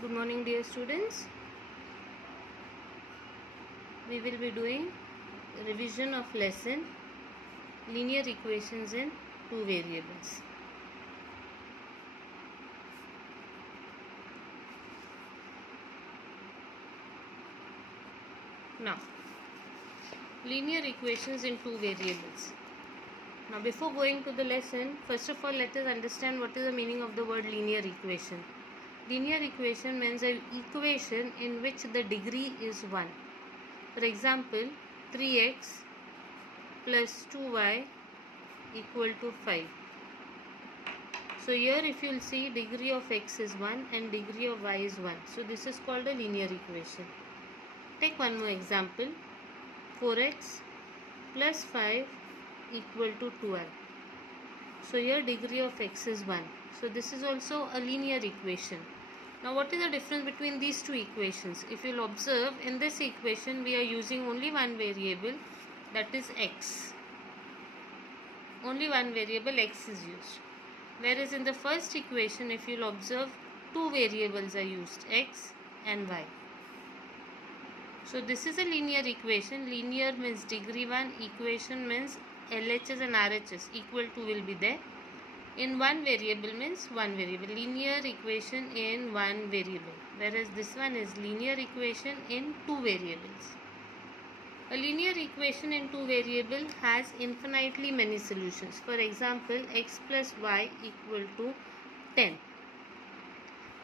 Good morning, dear students. We will be doing revision of lesson linear equations in two variables. Now, linear equations in two variables. Now, before going to the lesson, first of all, let us understand what is the meaning of the word linear equation. Linear equation means an equation in which the degree is 1. For example, 3x plus 2y equal to 5. So here if you will see, degree of x is 1 and degree of y is 1. So this is called a linear equation. Take one more example. 4x plus 5 equal to 12. So here degree of x is 1. So this is also a linear equation. Now what is the difference between these two equations? If you will observe, in this equation we are using only one variable, that is x. Only one variable x is used. Whereas in the first equation, if you will observe, two variables are used, x and y. So this is a linear equation. Linear means degree 1, equation means LHS and RHS equal to will be there. In one variable means one variable. Linear equation in one variable. Whereas this one is linear equation in two variables. A linear equation in two variable has infinitely many solutions. For example, x plus y equal to 10.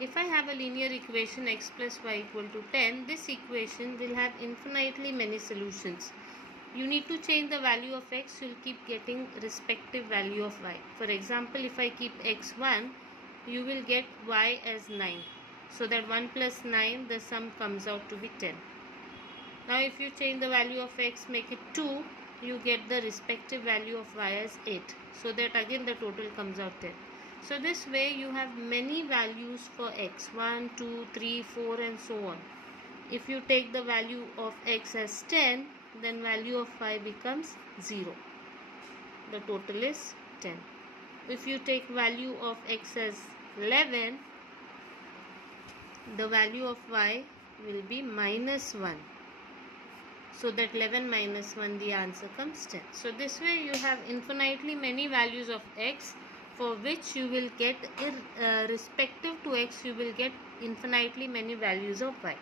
If I have a linear equation x plus y equal to 10, this equation will have infinitely many solutions. You need to change the value of x, you will keep getting respective value of y. For example, if I keep x 1, you will get y as 9. So that 1 plus 9, the sum comes out to be 10. Now if you change the value of x, make it 2, you get the respective value of y as 8. So that again the total comes out 10. So this way you have many values for x, 1, 2, 3, 4 and so on. If you take the value of x as 10, then value of y becomes 0. The total is 10. If you take value of x as 11, the value of y will be minus 1. So that 11 minus 1, the answer comes 10. So this way you have infinitely many values of x, for which you will get, respective to x, you will get infinitely many values of y.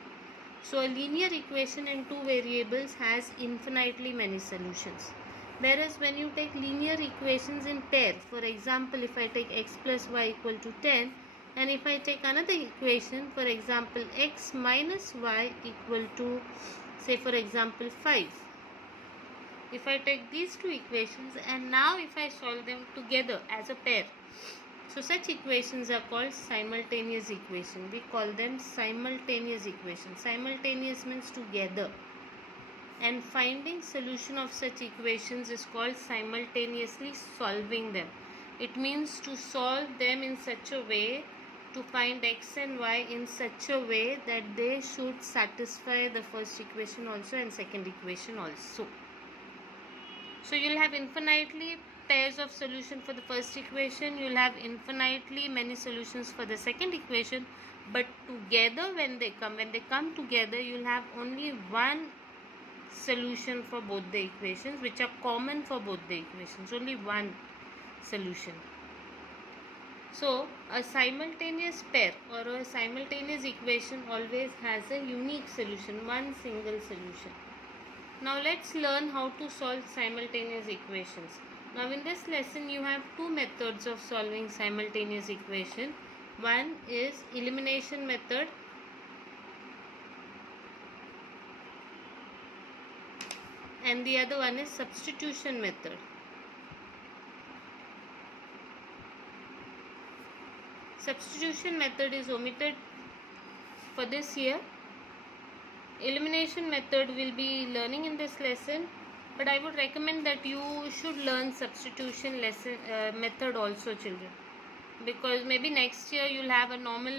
So a linear equation in two variables has infinitely many solutions. Whereas when you take linear equations in pair, for example, if I take x plus y equal to 10, and if I take another equation, for example, x minus y equal to, say for example, 5. If I take these two equations and now if I solve them together as a pair, so such equations are called simultaneous equation. We call them simultaneous equations. Simultaneous means together. And finding solution of such equations is called simultaneously solving them. It means to solve them in such a way, to find x and y in such a way that they should satisfy the first equation also and second equation also. So you will have infinitely pairs of solution for the first equation, you will have infinitely many solutions for the second equation, but together when they come together, you will have only one solution for both the equations, which are common for both the equations, only one solution. So a simultaneous pair or a simultaneous equation always has a unique solution, one single solution. Now let's learn how to solve simultaneous equations. Now in this lesson you have two methods of solving simultaneous equation. One is elimination method and the other one is substitution method. Substitution method is omitted for this year. Elimination method will be learning in this lesson, but I would recommend that you should learn substitution method also, children, because maybe next year you will have a normal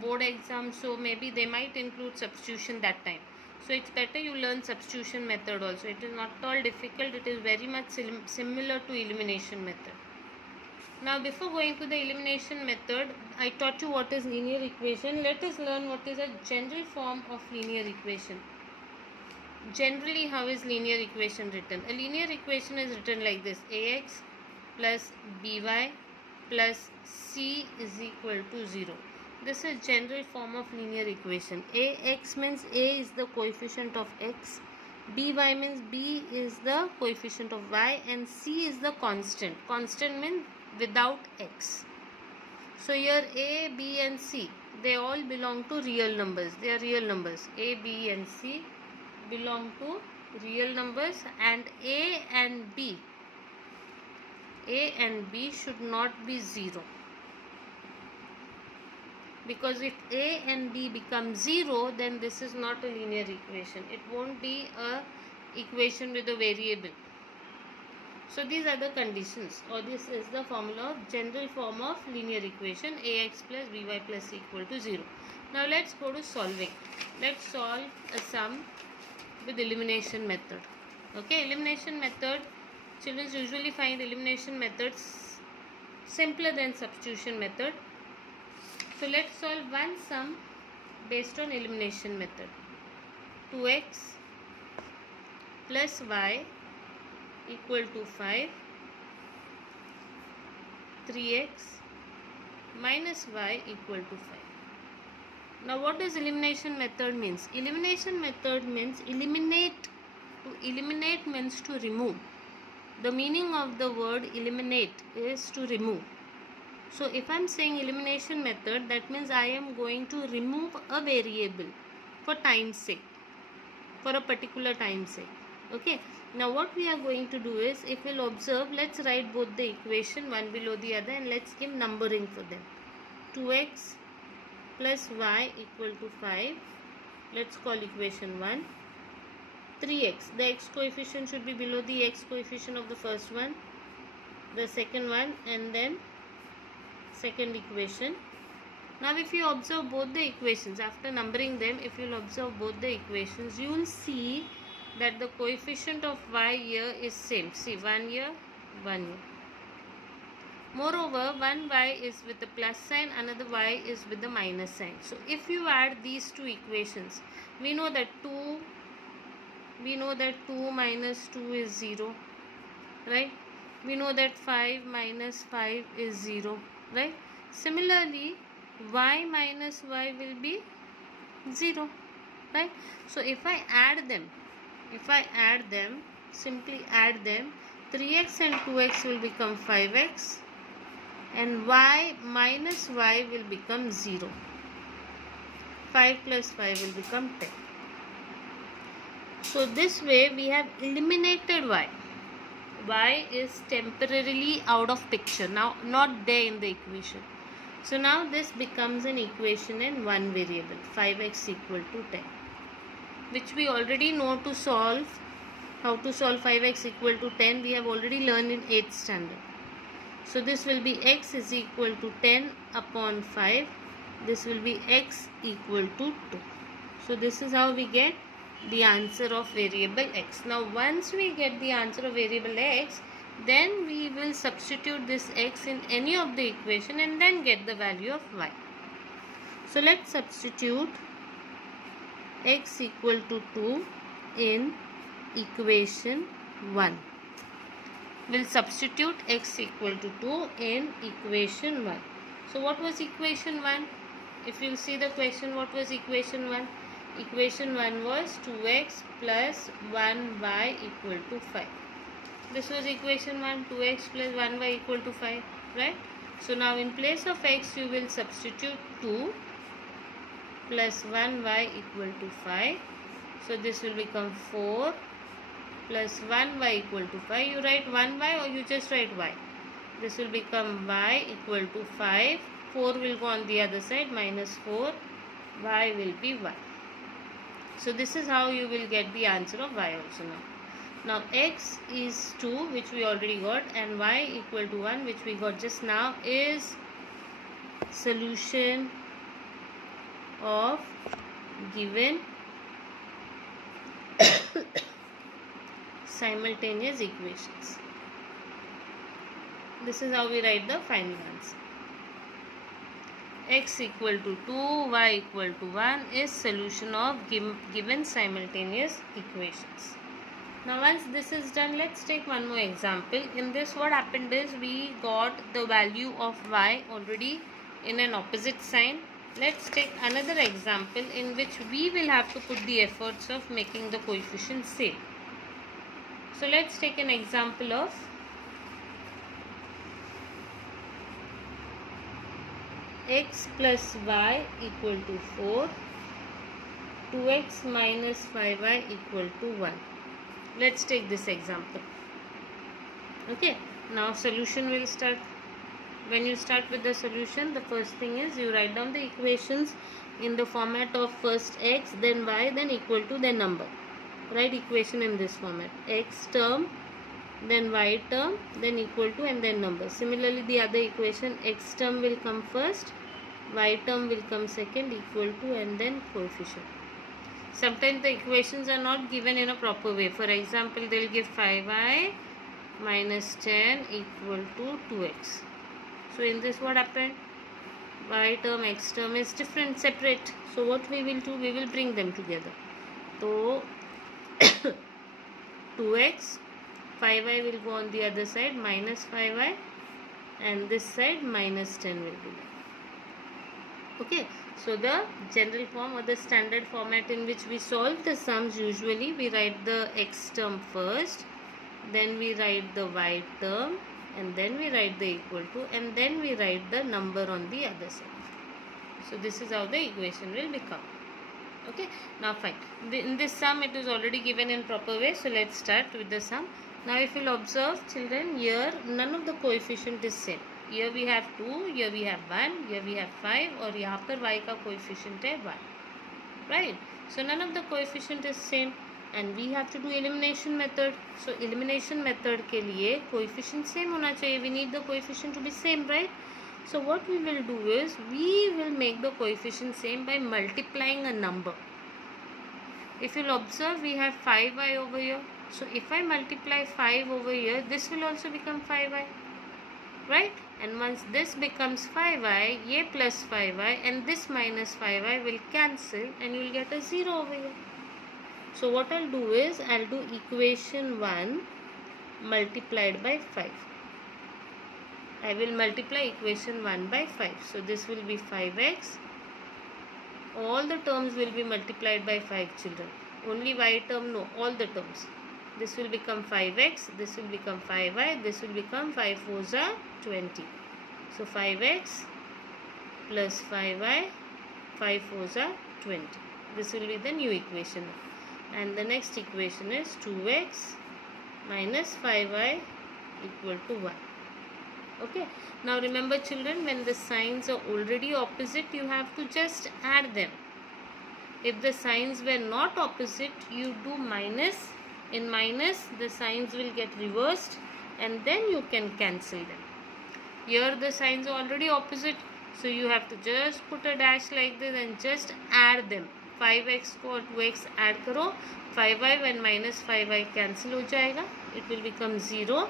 board exam, so maybe they might include substitution that time. So it's better you learn substitution method also. It is not at all difficult, it is very much similar to elimination method. Now before going to the elimination method, I taught you what is linear equation. Let us learn what is a general form of linear equation. Generally, how is linear equation written? A linear equation is written like this: ax plus by plus c is equal to 0. This is general form of linear equation. Ax means a is the coefficient of x, by means b is the coefficient of y, and c is the constant. Constant means without x. So here a, b and c, they all belong to real numbers. They are real numbers. A, b and c belong to real numbers, and a and b should not be 0. Because if a and b become 0, then this is not a linear equation. It won't be a equation with a variable. So these are the conditions, or this is the formula of general form of linear equation: ax plus by plus c equal to 0. Now let's go to solving. Let's solve a sum with elimination method. Okay, elimination method, children usually find elimination methods simpler than substitution method. So let's solve one sum based on elimination method. 2x plus y equal to 5, 3x minus y equal to 5. Now what does elimination method means? Elimination method means eliminate. To eliminate means to remove. The meaning of the word eliminate is to remove. So if I am saying elimination method, that means I am going to remove a variable for time's sake, for a particular time's sake. Okay. Now what we are going to do is, if we'll observe, let's write both the equation one below the other and let's give numbering for them. 2x plus y equal to 5. Let's call equation 1. 3x. The x coefficient should be below the x coefficient of the first one, the second one, and then second equation. Now if you observe both the equations, after numbering them, if you will observe both the equations, you will see that the coefficient of y here is same. See, 1 here, 1 here. Moreover, one y is with the plus sign, another y is with the minus sign. So if you add these two equations, we know that 2 minus 2 is 0, right? We know that 5 minus 5 is 0, right? Similarly, y minus y will be 0, right? So if I add them, simply add them, 3x and 2x will become 5x and y minus y will become 0. 5 plus 5 will become 10. So this way we have eliminated y. Y is temporarily out of picture, now not there in the equation. So now this becomes an equation in one variable, 5x equal to 10, which we already know to solve. How to solve 5x equal to 10 we have already learned in 8th standard. So this will be x is equal to 10 upon 5. This will be x equal to 2. So this is how we get the answer of variable x. Now once we get the answer of variable x, then we will substitute this x in any of the equation and then get the value of y. So let's substitute x equal to 2 in equation 1. We'll substitute x equal to 2 in equation 1. So what was equation 1? If you see the question, what was equation 1? Equation 1 was 2x plus 1y equal to 5. This was equation 1, 2x plus 1y equal to 5, right? So now in place of x you will substitute 2 plus 1y equal to 5. So this will become 4 plus 1y equal to 5. You write 1y or you just write y. This will become y equal to 5. 4 will go on the other side, minus 4. Y will be y. So this is how you will get the answer of y also now. Now x is 2, which we already got, and y equal to 1, which we got just now, is solution of given simultaneous equations. This is how we write the final answer. X equal to 2, y equal to 1 is solution of given simultaneous equations. Now once this is done, let's take one more example. In this, what happened is we got the value of y already in an opposite sign. Let's take another example in which we will have to put the efforts of making the coefficient same. So let's take an example of x plus y equal to 4, 2x minus 5y equal to 1. Let's take this example. Okay, now solution will start. When you start with the solution, the first thing is you write down the equations in the format of first x, then y, then equal to, then number. Write equation in this format: x term, then y term, then equal to, and then number. Similarly, the other equation, x term will come first, y term will come second, equal to, and then coefficient. Sometimes the equations are not given in a proper way. For example, they will give 5y minus 10 equal to 2x. So in this, what happened? Y term, x term is different, separate. So what we will do, we will bring them together. So 2x, 5y will go on the other side, minus 5y, and this side minus 10 will be there. Okay, so the general form or the standard format in which we solve the sums, usually we write the x term first, then we write the y term, and then we write the equal to, and then we write the number on the other side. So this is how the equation will become. Okay, now fine. In this sum, it is already given in proper way. So let's start with the sum. Now if you will observe, children, here none of the coefficient is same. Here we have 2, here we have 1, here we have 5, और यहाँ पर y का coefficient है 1. Right? So none of the coefficient is same, and we have to do elimination method. So elimination method के लिए coefficient same होना चाहिए. We need the coefficient to be same, right? So what we will do is, we will make the coefficient same by multiplying a number. If you will observe, we have 5y over here. So if I multiply 5 over here, this will also become 5y. Right? And once this becomes 5y, a plus 5y and this minus 5y will cancel, and you will get a 0 over here. So what I'll do is, I'll do equation 1 multiplied by 5. I will multiply equation 1 by 5. So this will be 5x. All the terms will be multiplied by 5, children. Only y term, no, all the terms. This will become 5x, this will become 5y, this will become 5 4s are 20. So 5x plus 5y, 5 4s are 20. This will be the new equation. And the next equation is 2x minus 5y equal to 1. Okay. Now remember, children, when the signs are already opposite, you have to just add them. If the signs were not opposite, you do minus. In minus, the signs will get reversed, and then you can cancel them. Here the signs are already opposite, so you have to just put a dash like this and just add them. 5x को 2x add करो, 5y when minus 5y cancel हो जाएगा, it will become 0.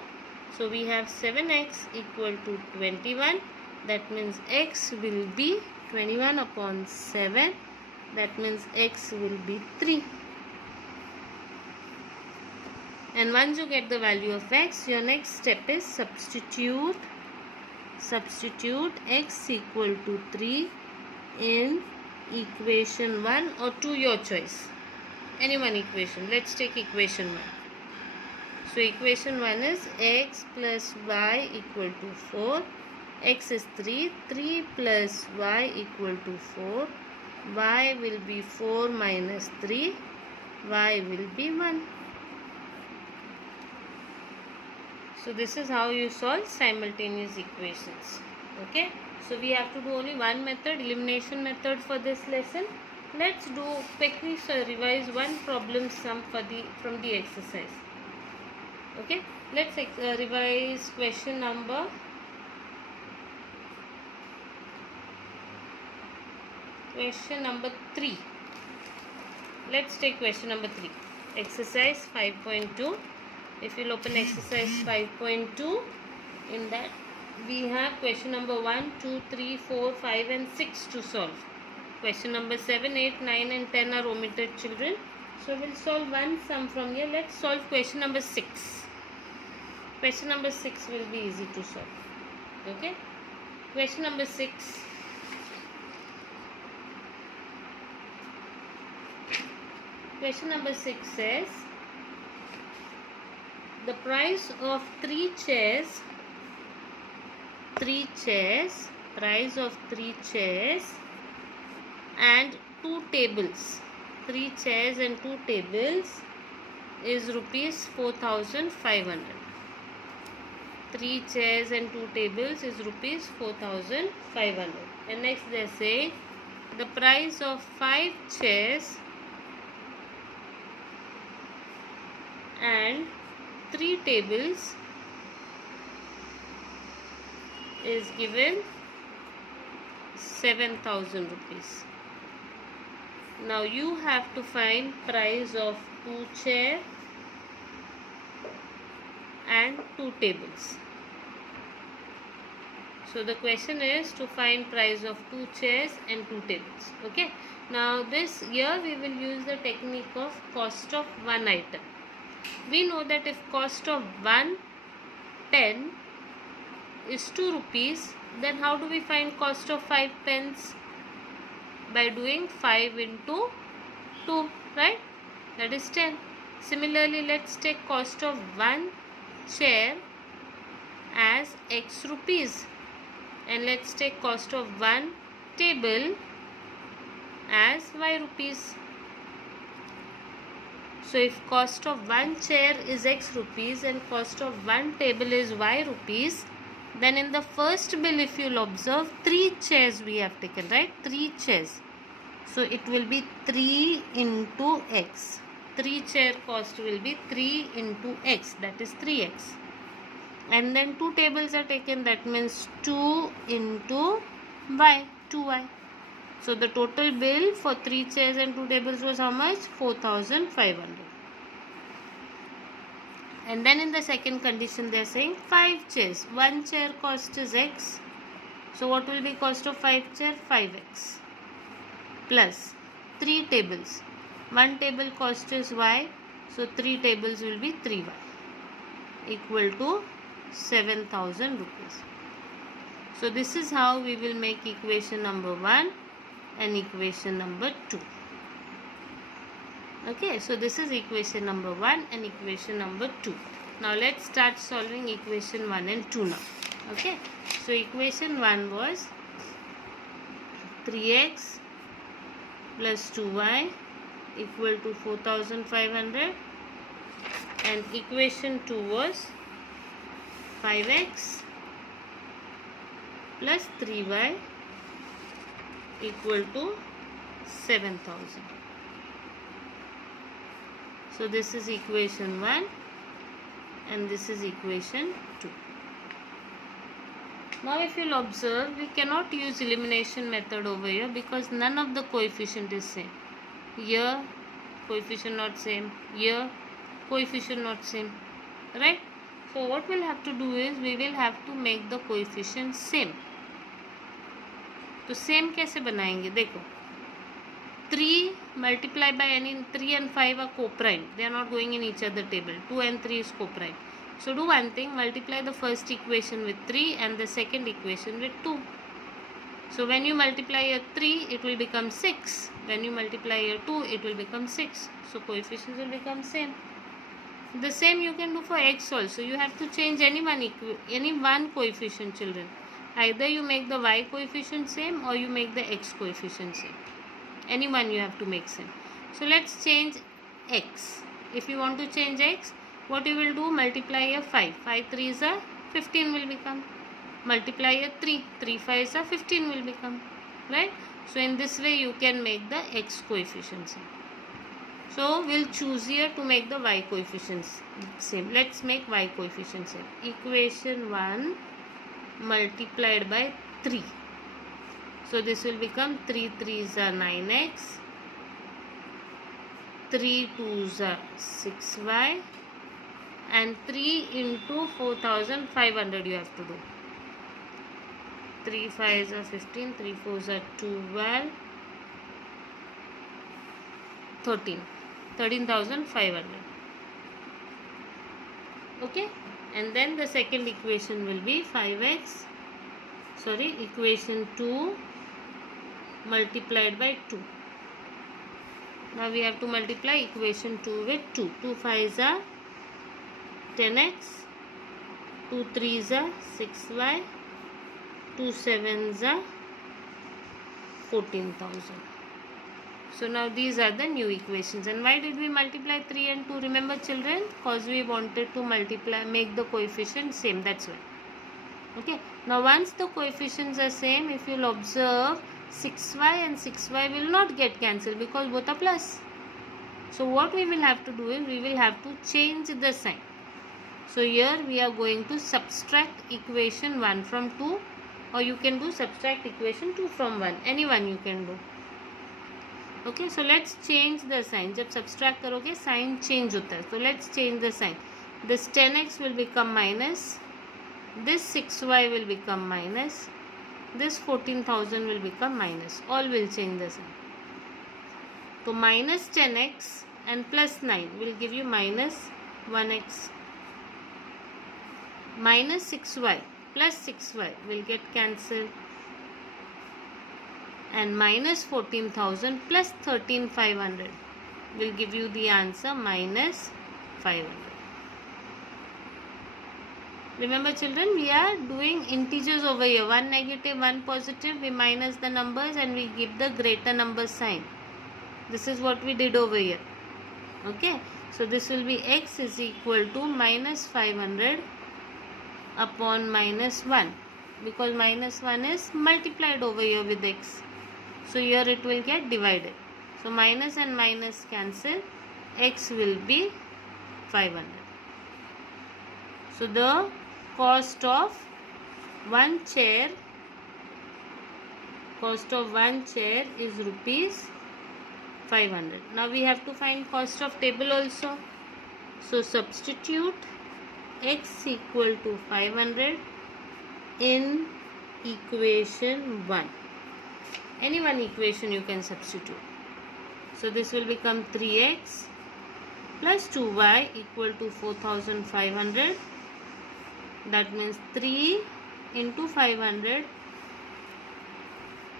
So we have 7x equal to 21. That means x will be 21 upon 7. That means x will be 3. And once you get the value of x, your next step is substitute x equal to 3 in equation 1 or 2, your choice. Any one equation. Let's take equation 1. So equation 1 is x plus y equal to 4. X is 3. 3 plus y equal to 4. Y will be 4 minus 3. Y will be 1. So this is how you solve simultaneous equations. Okay. So we have to do only one method, elimination method, for this lesson. Let's do quickly revise one problem sum from the exercise. Okay. Let's revise question number 3. Let's take question number 3. Exercise 5.2. If you'll open exercise 5.2, In that we have question number 1, 2, 3, 4, 5 and 6 to solve. Question number 7, 8, 9 and 10 are omitted, children. So we'll solve one sum from here. Let's solve question number 6. Question number 6 will be easy to solve. Okay. Question number 6. Question number 6 says the price of 3 chairs, price of 3 chairs and 2 tables, 3 chairs and 2 tables is rupees 4,500. 3 chairs and 2 tables is rupees 4,500. And next they say the price of 5 chairs and 3 tables is given 7,000 rupees. Now you have to find price of 2 chairs and 2 tables. So the question is to find price of 2 chairs and 2 tables. Okay. Now this here we will use the technique of cost of one item. We know that if cost of one pen is 2 rupees, then how do we find cost of 5 pens? By doing 5 into 2, right? That is 10. Similarly, let's take cost of one chair as X rupees, and let's take cost of one table as Y rupees. So if cost of one chair is X rupees and cost of one table is Y rupees, then in the first bill, if you'll observe, 3 chairs we have taken, right? 3 chairs. So it will be 3 into X. 3 chair cost will be 3 into X, that is 3X. And then 2 tables are taken, that means 2 into Y, 2Y. So the total bill for 3 chairs and 2 tables was how much? 4,500. And then in the second condition they are saying 5 chairs. 1 chair cost is X. So what will be cost of 5 chair? 5X. Plus 3 tables. 1 table cost is Y. So 3 tables will be 3Y. Equal to 7,000 rupees. So this is how we will make equation number 1 and equation number 2. Okay, so this is equation number 1 and equation number 2. Now let's start solving equation 1 and 2 now. Okay, so equation 1 was 3x plus 2y equal to 4,500, and equation 2 was 5x plus 3y equal to 7,000. So this is equation 1 and this is equation 2. Now if you'll observe, we cannot use elimination method over here because none of the coefficient is same. Here coefficient not same, here coefficient not same, right? So what we'll have to do is we will have to make the coefficient same. तो same कैसे बनाएंगे? देखो 3 multiplied by any 3 and 5 are co-prime. They are not going in each other table. 2 and 3 is co-prime. So do one thing, multiply the first equation with 3 and the second equation with 2. So when you multiply a 3, it will become 6. When you multiply a 2, it will become 6. So coefficients will become same. The same you can do for x also. You have to change any one coefficient, children. Either you make the y coefficient same or you make the x coefficient same. Any one you have to make same. So let's change x. If you want to change x, what you will do? Multiply a 5. 5 3s are 15 will become. Multiply a 3. 3 5s are 15 will become. Right? So in this way you can make the x coefficient same. So we'll choose here to make the y coefficients same. Let's make y coefficient same. Equation 1 multiplied by 3. So this will become 3 3s are 9x, 3 2s are 6y, and 3 into 4500 you have to do. 3 5s are 15, 3 4s are 12, 13,500. Okay, and then the second equation will be equation 2 multiplied by 2. Now we have to multiply equation 2 with 2. 2 5s are 10x, 2 3s are 6y, 2 7s are 14,000. So now these are the new equations. And why did we multiply 3 and 2? Remember children, because we wanted to make the coefficient same, that's why. Okay, now once the coefficients are same, if you'll observe, 6y and 6y will not get cancelled because both are plus. So what we will have to do is, we will have to change the sign. So here we are going to subtract equation 1 from 2, or you can do subtract equation 2 from 1. Any one you can do. Okay, so let's change the sign. जब subtract करोगे sign change होता है. So let's change the sign. This 10x will become minus. This 6y will become minus. This 14,000 will become minus. All will change the sign. So minus 10x and plus 9 will give you minus 1x. Minus 6y plus 6y will get cancelled. And minus 14,000 plus 13,500 will give you the answer minus 500. Remember children, we are doing integers over here. 1 negative, 1 positive. We minus the numbers and we give the greater number sign. This is what we did over here. Okay. So this will be x is equal to minus 500 upon minus 1. Because minus 1 is multiplied over here with x. So here it will get divided. So minus and minus cancel. X will be 500. So the cost of one chair is rupees 500. Now we have to find cost of table also. So substitute x equal to 500 in equation 1. Any one equation you can substitute. So this will become 3x plus 2y equal to 4,500. That means 3 into 500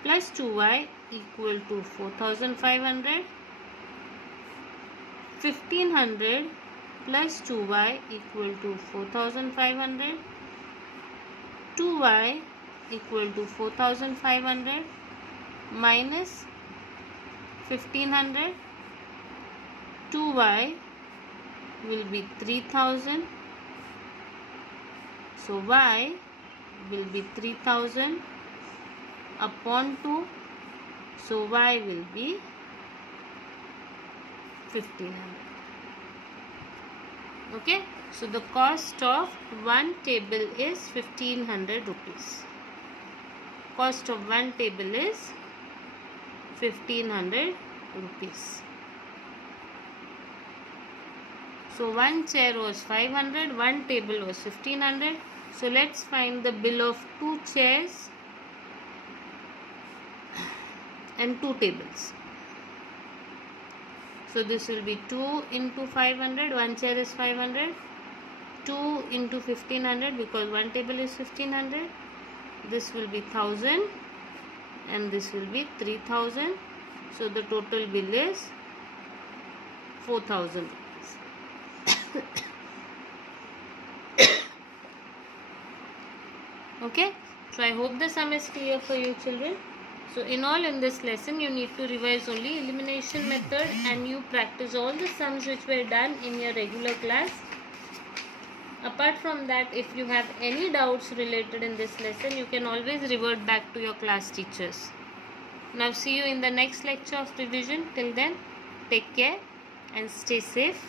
plus 2y equal to 4,500. 1,500 plus 2y equal to 4,500. 2y equal to 4,500 minus 1,500. 2y will be 3,000. So y will be 3,000 upon 2. So y will be 1,500. Okay. So the cost of one table is 1,500 rupees. Cost of one table is 1,500 rupees. So one chair was 500, one table was 1,500. So let's find the bill of two chairs and two tables. So this will be 2 into 500. One chair is 500. 2 into 1,500 because one table is 1,500. This will be 1,000 and this will be 3,000. So the total bill is 4,000 rupees. Okay. So I hope the sum is clear for you children. So in all, in this lesson you need to revise only elimination method and you practice all the sums which were done in your regular class. Apart from that, if you have any doubts related in this lesson, you can always revert back to your class teachers. Now see you in the next lecture of revision. Till then, take care and stay safe.